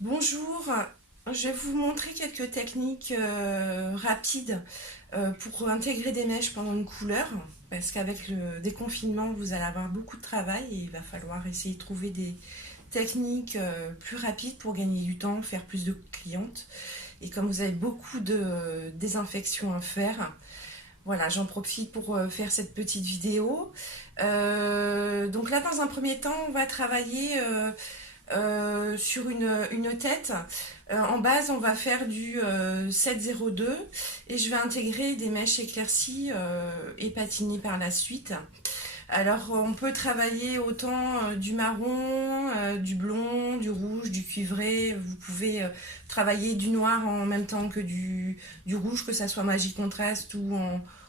Bonjour, je vais vous montrer quelques techniques rapides pour intégrer des mèches pendant une couleur, parce qu'avec le déconfinement, vous allez avoir beaucoup de travail et il va falloir essayer de trouver des techniques plus rapides pour gagner du temps, faire plus de clientes. Et comme vous avez beaucoup de désinfection à faire, voilà, j'en profite pour faire cette petite vidéo. Donc là, dans un premier temps, on va travailler sur une tête. En base, on va faire du 702 et je vais intégrer des mèches éclaircies et patinées par la suite. Alors, on peut travailler autant du marron, du blond, du rouge, du cuivré. Vous pouvez travailler du noir en même temps que du rouge, que ça soit magie contraste ou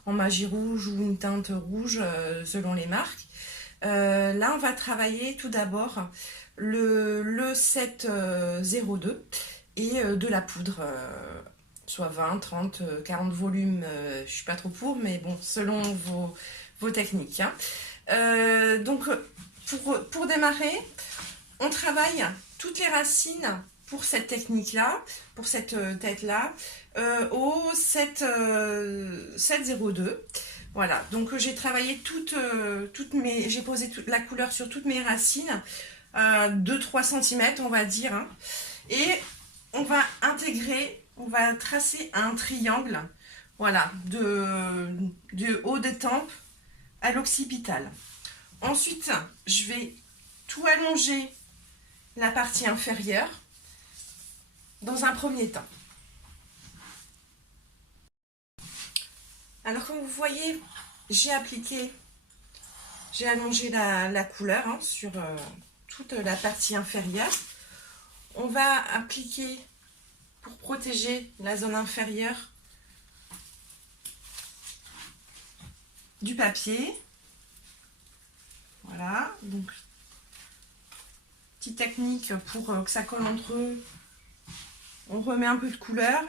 en magie rouge ou une teinte rouge selon les marques. Là, on va travailler tout d'abord le 702 et de la poudre, soit 20, 30, 40 volumes. Je ne suis pas trop pour, mais bon, selon vos techniques. Hein. Donc, pour démarrer, on travaille toutes les racines pour cette technique-là, pour cette tête-là, au 702. Voilà, donc j'ai travaillé j'ai posé toute la couleur sur toutes mes racines, 2-3 cm on va dire, hein, et on va intégrer, on va tracer un triangle, voilà, du haut des tempes à l'occipital. Ensuite, je vais tout allonger la partie inférieure dans un premier temps. Alors comme vous voyez, j'ai allongé la couleur hein, sur toute la partie inférieure. On va appliquer, pour protéger la zone inférieure, du papier. Voilà, donc petite technique pour que ça colle entre eux. On remet un peu de couleur.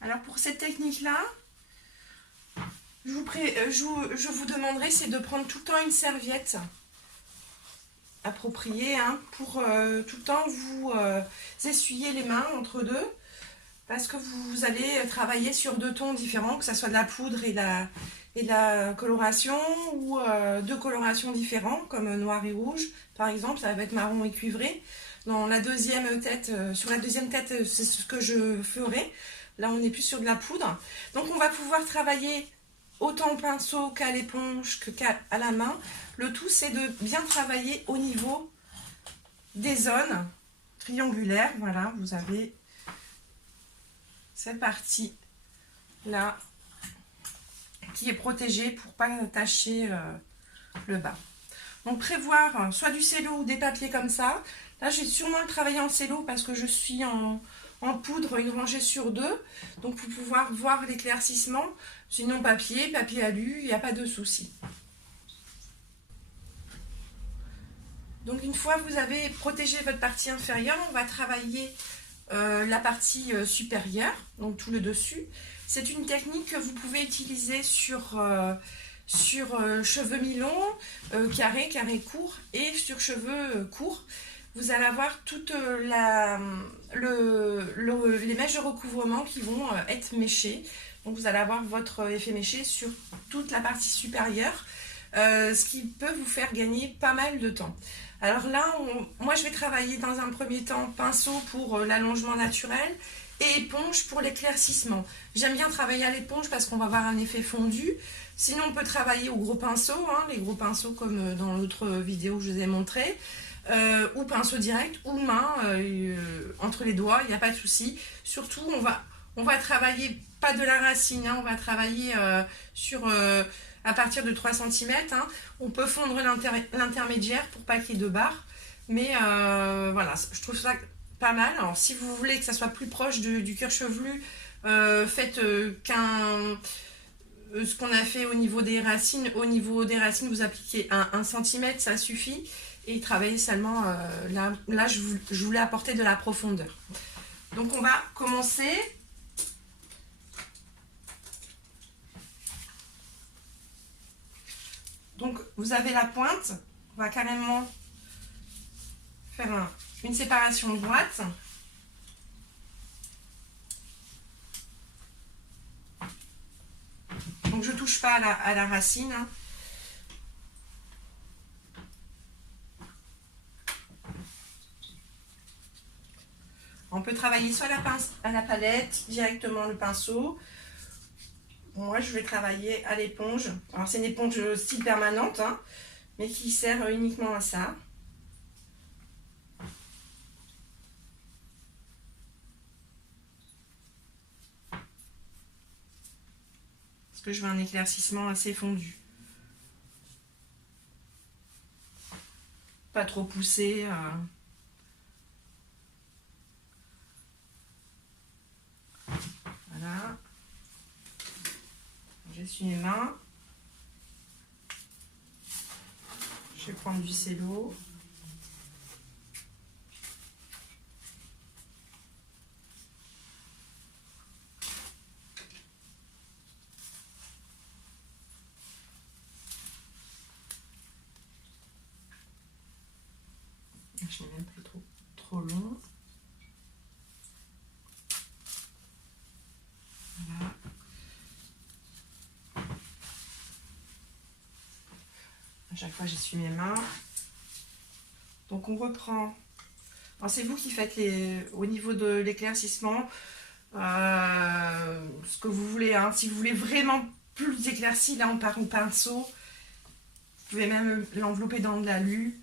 Alors pour cette technique-là, je vous demanderai c'est de prendre tout le temps une serviette appropriée hein, pour tout le temps vous essuyer les mains entre deux, parce que vous allez travailler sur deux tons différents, que ce soit de la poudre et de la coloration, ou deux colorations différentes comme noir et rouge par exemple, ça va être marron et cuivré. Dans la deuxième tête, sur la deuxième tête, c'est ce que je ferai. Là, on est plus sur de la poudre. Donc, on va pouvoir travailler autant au pinceau qu'à l'éponge, qu'à la main. Le tout, c'est de bien travailler au niveau des zones triangulaires. Voilà, vous avez cette partie-là qui est protégée pour ne pas tacher le bas. Donc, prévoir soit du cello ou des papiers comme ça. Là, je vais sûrement le travailler en cello parce que je suis en poudre, une rangée sur deux, donc pour pouvoir voir l'éclaircissement. Sinon papier alu, il n'y a pas de souci. Donc une fois que vous avez protégé votre partie inférieure, on va travailler la partie supérieure, donc tout le dessus. C'est une technique que vous pouvez utiliser sur cheveux mi-longs, carré court, et sur cheveux courts. Vous allez avoir toutes les mèches de recouvrement qui vont être méchées. Donc vous allez avoir votre effet méché sur toute la partie supérieure, ce qui peut vous faire gagner pas mal de temps. Alors là, moi je vais travailler dans un premier temps pinceau pour l'allongement naturel et éponge pour l'éclaircissement. J'aime bien travailler à l'éponge parce qu'on va avoir un effet fondu. Sinon on peut travailler au gros pinceau, hein, les gros pinceaux comme dans l'autre vidéo que je vous ai montré. Ou pinceau direct ou main entre les doigts, il n'y a pas de souci. Surtout on va travailler pas de la racine, hein, on va travailler à partir de 3 cm. Hein. On peut fondre l'intermédiaire pour pas qu'il y ait de barres, mais voilà, je trouve ça pas mal. Alors si vous voulez que ça soit plus proche du cuir chevelu, faites ce qu'on a fait au niveau des racines. Au niveau des racines, vous appliquez 1 cm, ça suffit. Et travailler seulement, là je voulais apporter de la profondeur. Donc on va commencer vous avez la pointe, on va carrément faire une séparation droite. Donc je touche pas à la racine. Hein. On peut travailler soit à la palette, directement le pinceau. Moi, je vais travailler à l'éponge. Alors, c'est une éponge style permanente, hein, mais qui sert uniquement à ça. Parce que je veux un éclaircissement assez fondu. Pas trop poussé. Voilà. J'essuie mes mains. Je vais prendre du cello. Je n'ai même plus trop long. Voilà. À chaque fois, j'essuie mes mains. Donc, on reprend. Alors, c'est vous qui faites au niveau de l'éclaircissement ce que vous voulez. Hein. Si vous voulez vraiment plus éclairci, là, on part au pinceau. Vous pouvez même l'envelopper dans de l'alu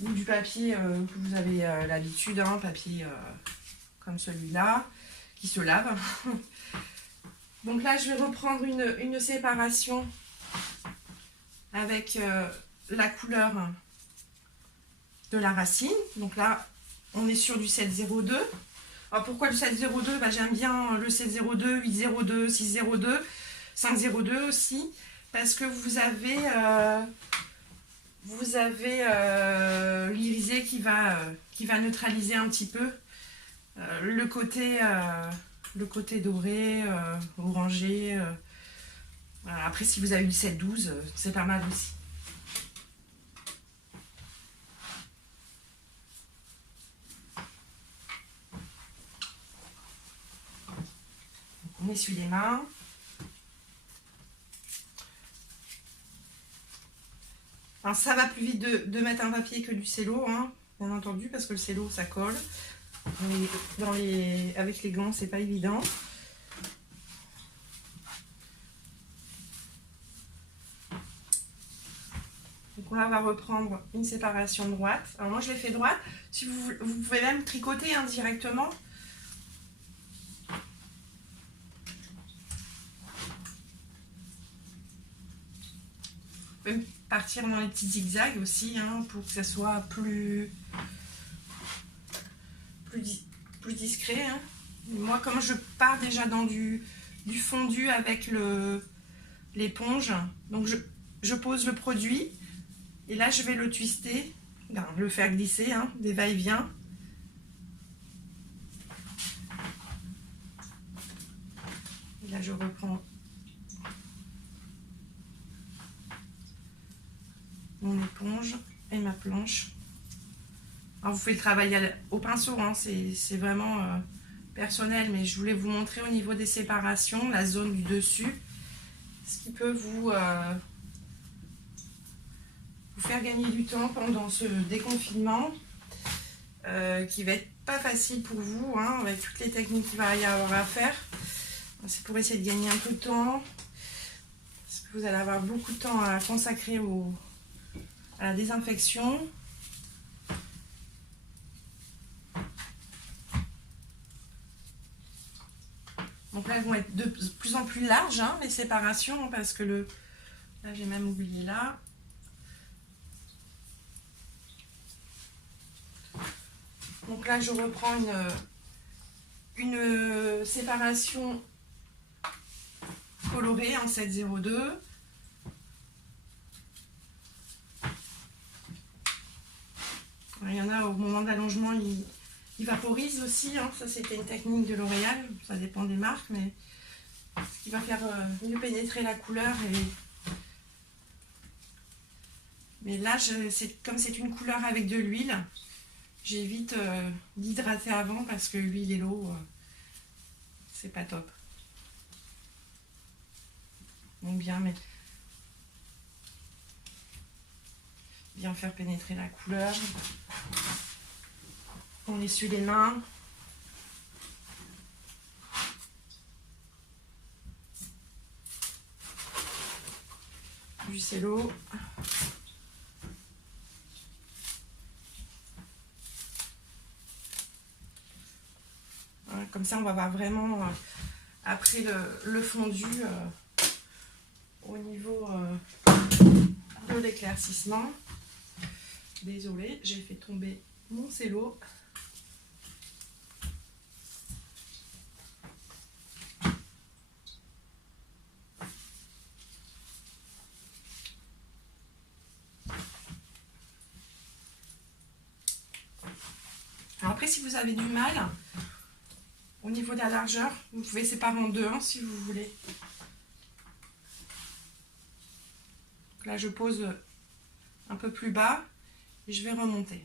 ou du papier que vous avez l'habitude, hein, papier comme celui-là, qui se lave. Donc là, je vais reprendre une séparation avec la couleur de la racine. Donc là, on est sur du 702. Alors pourquoi le 702? J'aime bien le 702, 802, 602, 502 aussi, parce que vous avez l'irisé qui va neutraliser un petit peu le côté doré, orangé. Voilà. Après, si vous avez du 712, c'est pas mal aussi. On essuie les mains. Alors, ça va plus vite de mettre un papier que du cello, hein, bien entendu, parce que le cello, ça colle. Avec les gants, c'est pas évident. Donc, on va reprendre une séparation droite. Alors, moi, je l'ai fait droite. Si vous pouvez même tricoter indirectement. Vous pouvez partir dans les petits zigzags aussi, hein, pour que ça soit plus discret. Hein. Moi, comme je pars déjà dans du fondu avec l'éponge, donc je pose le produit et là je vais le twister, le faire glisser, hein, des va-et-vient. Et là je reprends mon éponge et ma planche. Alors vous pouvez le travailler au pinceau, hein, c'est vraiment personnel, mais je voulais vous montrer au niveau des séparations, la zone du dessus, ce qui peut vous faire gagner du temps pendant ce déconfinement, qui va être pas facile pour vous, hein, avec toutes les techniques qu'il va y avoir à faire. C'est pour essayer de gagner un peu de temps, parce que vous allez avoir beaucoup de temps à consacrer à la désinfection. Donc là, elles vont être de plus en plus larges, hein, les séparations, parce que là, j'ai même oublié là. Donc là, je reprends une séparation colorée en 702. Il y en a au moment de l'allongement, il vaporise aussi, hein. Ça c'était une technique de L'Oréal, ça dépend des marques, mais ce qui va faire mieux pénétrer la couleur. Mais là, comme c'est une couleur avec de l'huile, j'évite d'hydrater avant parce que l'huile et l'eau, c'est pas top. Donc bien faire pénétrer la couleur. On essuie les mains. Du cello. Voilà, comme ça, on va voir vraiment après le fondu au niveau de l'éclaircissement. Désolée, j'ai fait tomber mon cello. Alors après, si vous avez du mal au niveau de la largeur, vous pouvez séparer en deux, hein, si vous voulez. Donc là, je pose un peu plus bas et je vais remonter.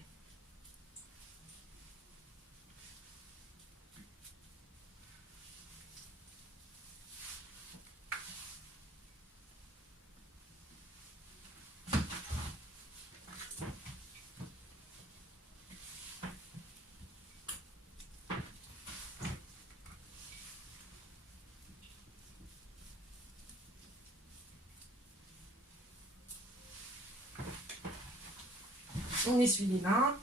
On essuie les mains. Alors,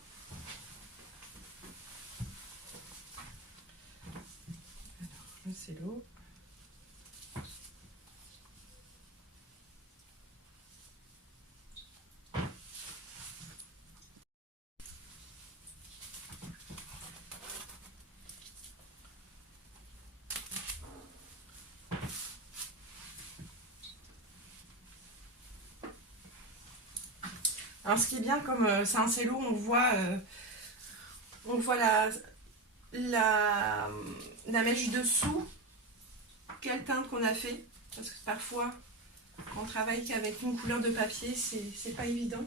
le cello. Alors ce qui est bien, comme c'est un cello, on voit la mèche dessous, quelle teinte qu'on a fait. Parce que parfois, quand on travaille qu'avec une couleur de papier, c'est pas évident.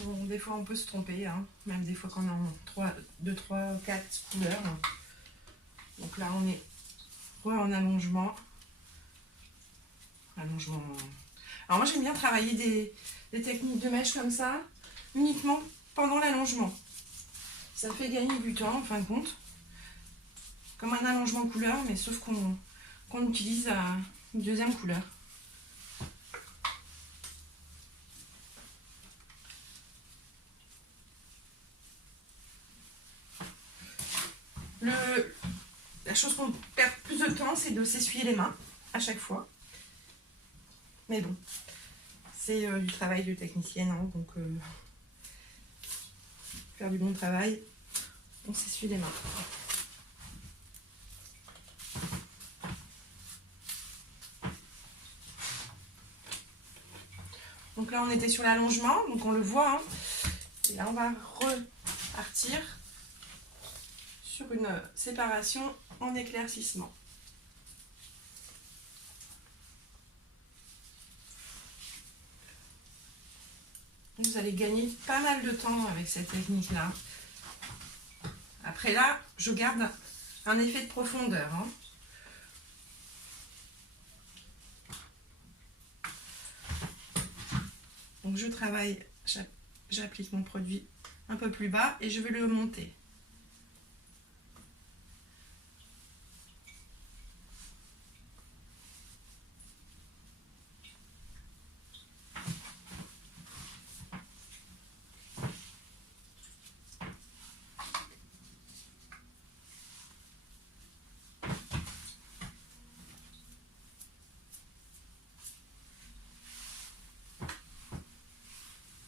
Bon, des fois on peut se tromper, hein, même des fois qu'on a 2, 3, 4 couleurs. Donc là on est en allongement. Alors moi j'aime bien travailler des techniques de mèche comme ça, uniquement pendant l'allongement. Ça fait gagner du temps en fin de compte. Comme un allongement couleur, mais sauf qu'on utilise une deuxième couleur. La chose qu'on perd plus de temps, c'est de s'essuyer les mains à chaque fois. Mais bon, c'est du travail de technicienne, hein, donc faire du bon travail, on s'essuie les mains. Donc là, on était sur l'allongement, donc on le voit. Hein. Et là, on va repartir sur une séparation en éclaircissement. Vous allez gagner pas mal de temps avec cette technique-là. Après là, je garde un effet de profondeur. Hein. Donc je travaille, j'applique mon produit un peu plus bas et je vais le monter.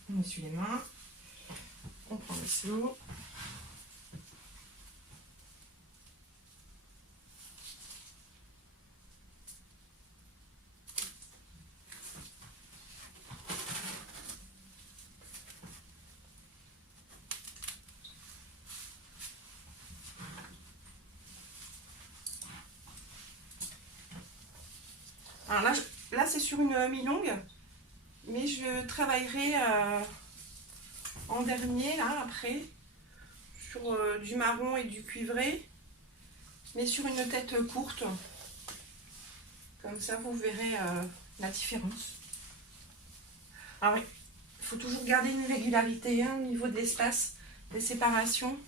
On essuie les mains, on prend le stylo. Alors là c'est sur une mi-longue. Mais je travaillerai en dernier, là, après, sur du marron et du cuivré, mais sur une tête courte. Comme ça, vous verrez la différence. Ah oui, il faut toujours garder une régularité hein, au niveau de l'espace, des séparations.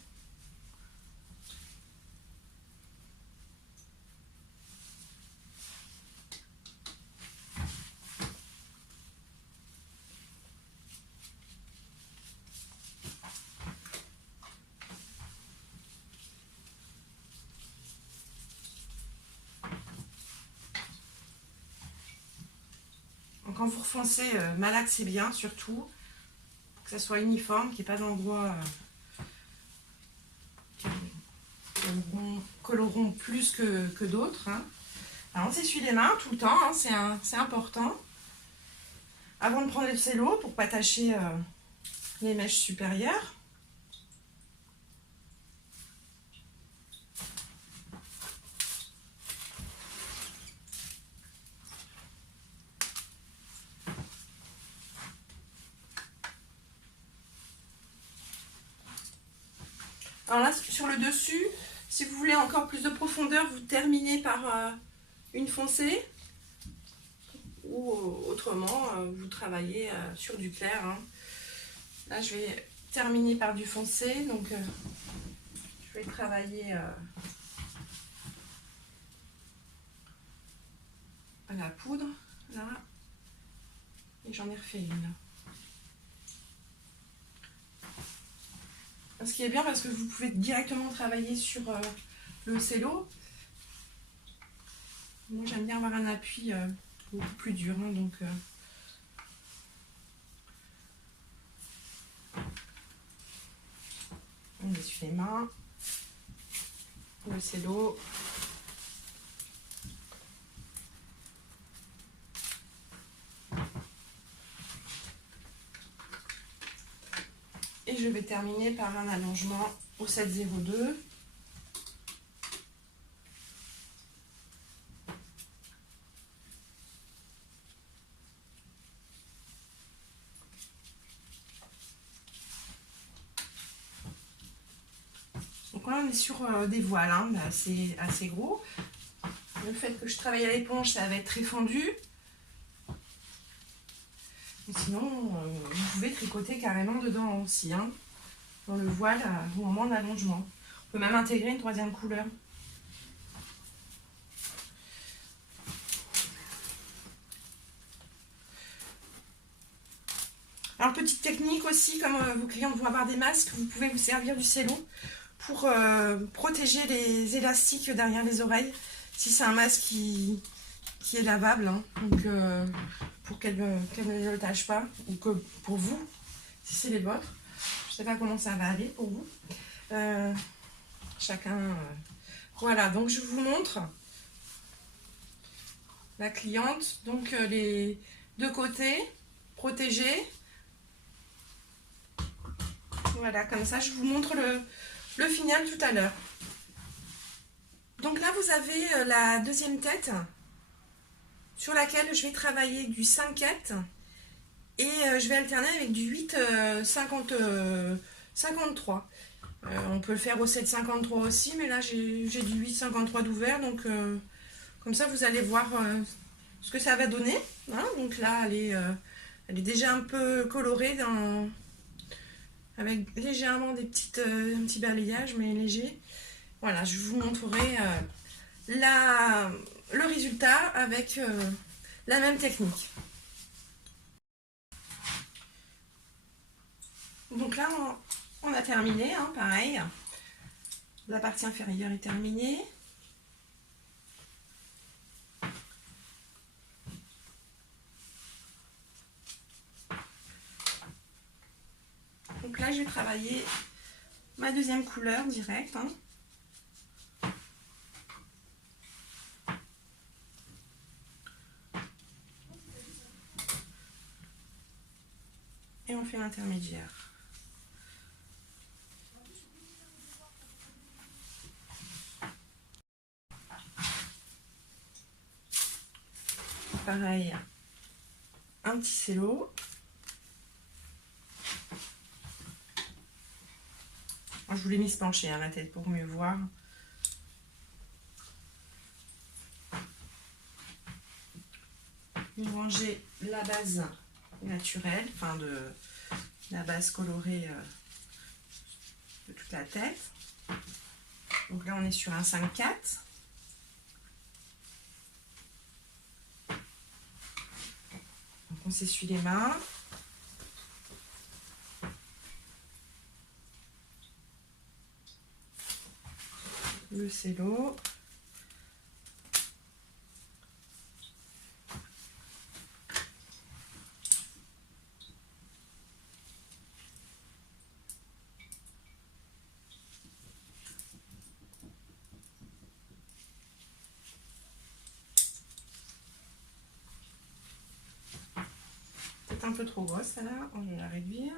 Quand vous refoncez malaxe, c'est bien, surtout, pour que ça soit uniforme, qu'il n'y ait pas d'endroits coloreront plus que d'autres. Hein. Alors on s'essuie les mains tout le temps, hein, c'est important. Avant de prendre le cello, pour ne pas tacher les mèches supérieures. Alors là, sur le dessus, si vous voulez encore plus de profondeur, vous terminez par une foncée. Ou autrement, vous travaillez sur du clair. Hein. Là, je vais terminer par du foncé. Donc, je vais travailler à la poudre. Là. Et j'en ai refait une. Ce qui est bien parce que vous pouvez directement travailler sur le cello. Moi j'aime bien avoir un appui beaucoup plus dur. Hein, donc, on essuie les mains. Le cello. Et je vais terminer par un allongement au 702. Donc là, on est sur des voiles hein, assez gros. Le fait que je travaille à l'éponge, ça va être très fendu. Et sinon, vous pouvez tricoter carrément dedans aussi, hein, dans le voile au moment de l'allongement. On peut même intégrer une troisième couleur. Alors, petite technique aussi, comme vos clients vont avoir des masques, vous pouvez vous servir du cello pour protéger les élastiques derrière les oreilles, si c'est un masque qui est lavable, hein, donc pour qu'elle ne le tâche pas, ou que pour vous, si c'est les vôtres. Je ne sais pas comment ça va aller pour vous. Chacun... Voilà, donc je vous montre la cliente. Donc les deux côtés protégés. Voilà, comme ça, je vous montre le final tout à l'heure. Donc là, vous avez la deuxième tête sur laquelle je vais travailler du 5-4 et je vais alterner avec du 8-53. On peut le faire au 7-53 aussi, mais là j'ai du 8-53 d'ouvert, donc comme ça vous allez voir ce que ça va donner. Hein. Donc là elle est déjà un peu colorée avec légèrement des un petit balayage, mais léger. Voilà, je vous montrerai le résultat avec la même technique. Donc là, on a terminé, hein, pareil. La partie inférieure est terminée. Donc là, je vais travailler ma deuxième couleur directe. Hein. Et on fait l'intermédiaire. Pareil, un petit cello. Je vous l'ai mis se pencher la tête pour mieux voir. Vous rangez la base naturelle, enfin de la base colorée de toute la tête. Donc là on est sur un 5-4. Donc on s'essuie les mains. Le cello. Peut-être un peu trop grosse celle-là, on va la réduire.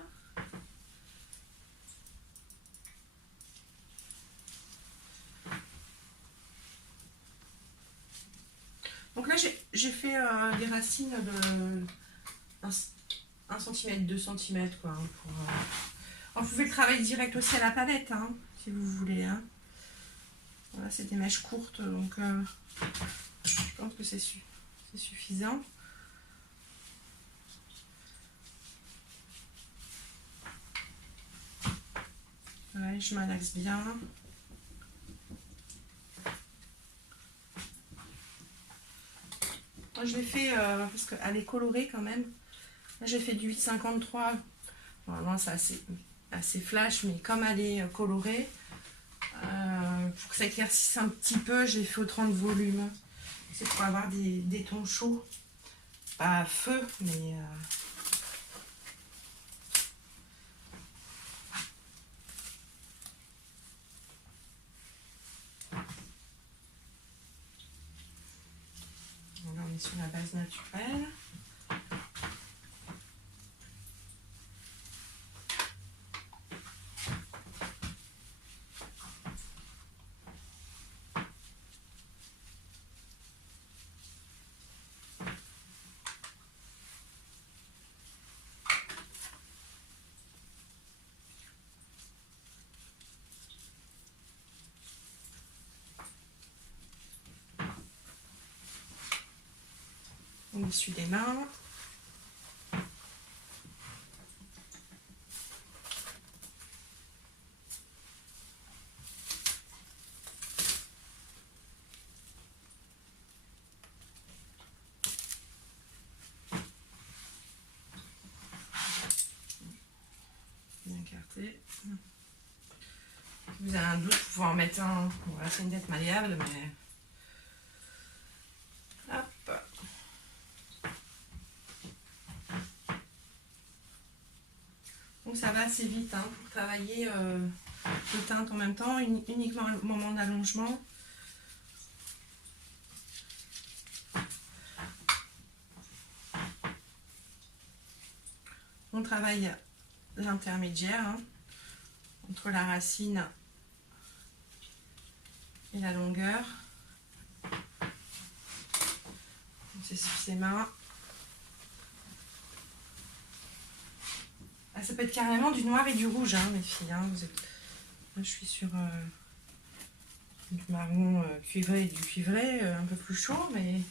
Donc là j'ai fait des racines de 1 cm, 2 cm quoi. Pour, vous pouvez le travailler direct aussi à la palette hein, si vous voulez. Hein. Voilà, c'est des mèches courtes donc je pense que c'est suffisant. Ouais, je malaxe bien. Moi, je l'ai fait parce qu'elle est colorée quand même. Là, j'ai fait du 8,53. Normalement, c'est assez flash, mais comme elle est colorée, pour que ça éclaircisse un petit peu, j'ai fait au 30 volumes. C'est pour avoir des tons chauds. Pas à feu, mais... Là, on est sur la base naturelle. On essuie les mains. Bien écarté. Si vous avez un doute, vous pouvez en mettre un. Voilà, c'est une tête malléable, mais... Hop. Donc ça va assez vite hein, pour travailler le teinte en même temps, uniquement au moment d'allongement. On travaille l'intermédiaire hein, entre la racine et la longueur. On s'essuie ses mains. Ah, ça peut être carrément du noir et du rouge, hein, mes filles. Hein, vous êtes... Moi, je suis sur du marron cuivré et du cuivré un peu plus chaud, mais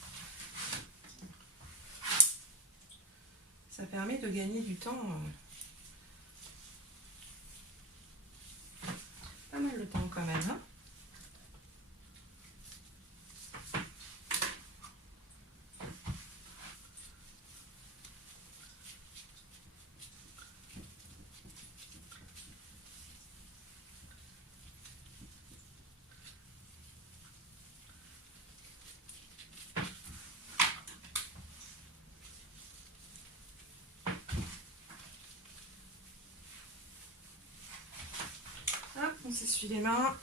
ça permet de gagner du temps. Pas mal de temps quand même. Hein. Hop, on s'essuie les mains.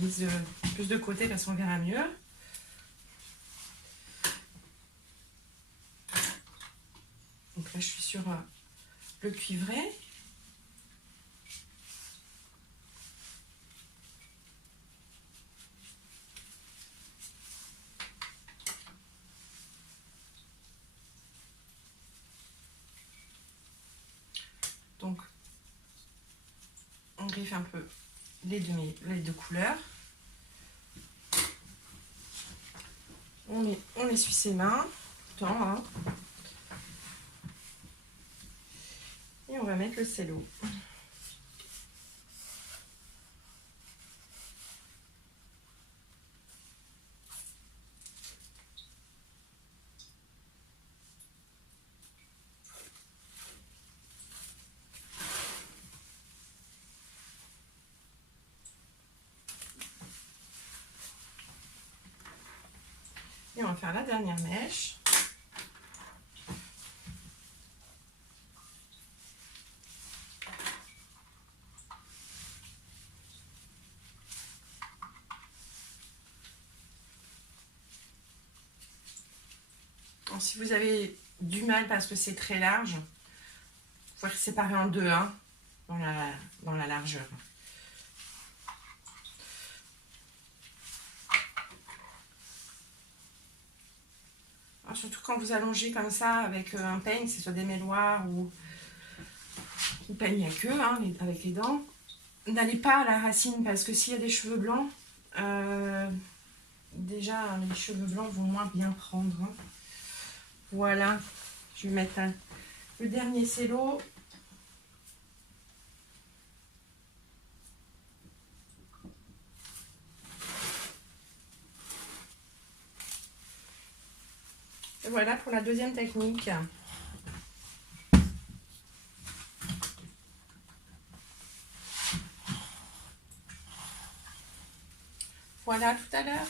j'ai mis plus de côté parce qu'on verra mieux. Donc là, je suis sur le cuivré. Donc, on griffe un peu les deux couleurs. On essuie ses mains, hein. Et on va mettre le cello. Et on va faire la dernière mèche. Alors, si vous avez du mal parce que c'est très large, vous pouvez le séparer en deux, hein, dans la largeur. Alors, surtout quand vous allongez comme ça avec un peigne, que ce soit des mêloirs ou peigne à queue, hein, avec les dents, n'allez pas à la racine parce que s'il y a des cheveux blancs, déjà les cheveux blancs vont moins bien prendre. Hein. Voilà, je vais mettre le dernier cello. Et voilà pour la deuxième technique. Voilà, à tout à l'heure.